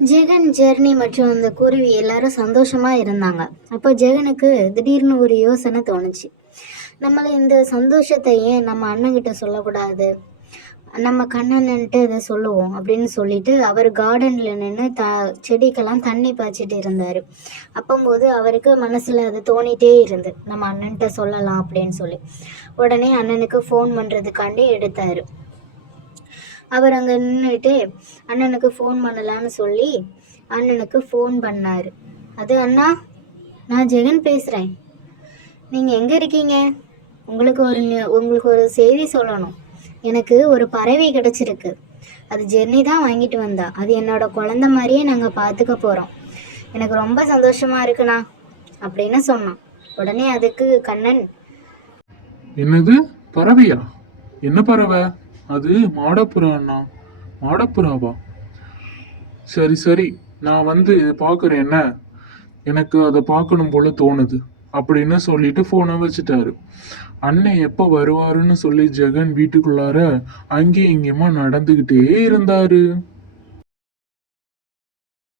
Jagan, journey மற்றும் அந்த குருவி எல்லாரும் சந்தோஷமா இருந்தாங்க. அப்போ ஜெகனுக்கு திடீர்னு ஒரு யோசனை தோணுச்சு. நம்மள இந்த சந்தோஷத்தை ஏன் நம்ம அண்ணன்கிட்ட சொல்லக்கூடாது, நம்ம கண்ணன்ட்டு இதை சொல்லுவோம் அப்படின்னு சொல்லிட்டு அவர் கார்டன்ல நின்று செடிக்கெல்லாம் தண்ணி பாய்ச்சிட்டு இருந்தாரு. அப்போது அவருக்கு மனசுல அது தோணிட்டே இருந்து நம்ம அண்ணன்கிட்ட சொல்லலாம் அப்படின்னு சொல்லி உடனே அண்ணனுக்கு ஃபோன் பண்றதுக்காண்டி எடுத்தாரு. அவர் அங்கே நின்றுட்டு அண்ணனுக்கு ஃபோன் பண்ணலான்னு சொல்லி அண்ணனுக்கு ஃபோன் பண்ணார். அது அண்ணா, நான் ஜெகன் பேசுகிறேன். நீங்கள் எங்கே இருக்கீங்க? உங்களுக்கு ஒரு செய்தி சொல்லணும். எனக்கு ஒரு பறவை கிடச்சிருக்கு. அது ஜெர்னி தான் வாங்கிட்டு வந்தா. அது என்னோட குழந்தை மாதிரியே நாங்கள் பார்த்துக்க போகிறோம். எனக்கு ரொம்ப சந்தோஷமாக இருக்குண்ணா அப்படின்னு சொன்னான். உடனே அதுக்கு கண்ணன், என்னது பறவையா? என்ன பறவை? அது மாடப்புறா அண்ணா. மாடப்புறாவா? சரி சரி, நான் வந்து பார்க்குறேன். என்ன, எனக்கு அதை பார்க்கணும் போல தோணுது அப்படின்னு சொல்லிட்டு ஃபோனை வச்சுட்டாரு. அண்ணன் எப்போ வருவாருன்னு சொல்லி ஜெகன் வீட்டுக்குள்ளார அங்கேயும் இங்கேயுமா நடந்துக்கிட்டே இருந்தாரு.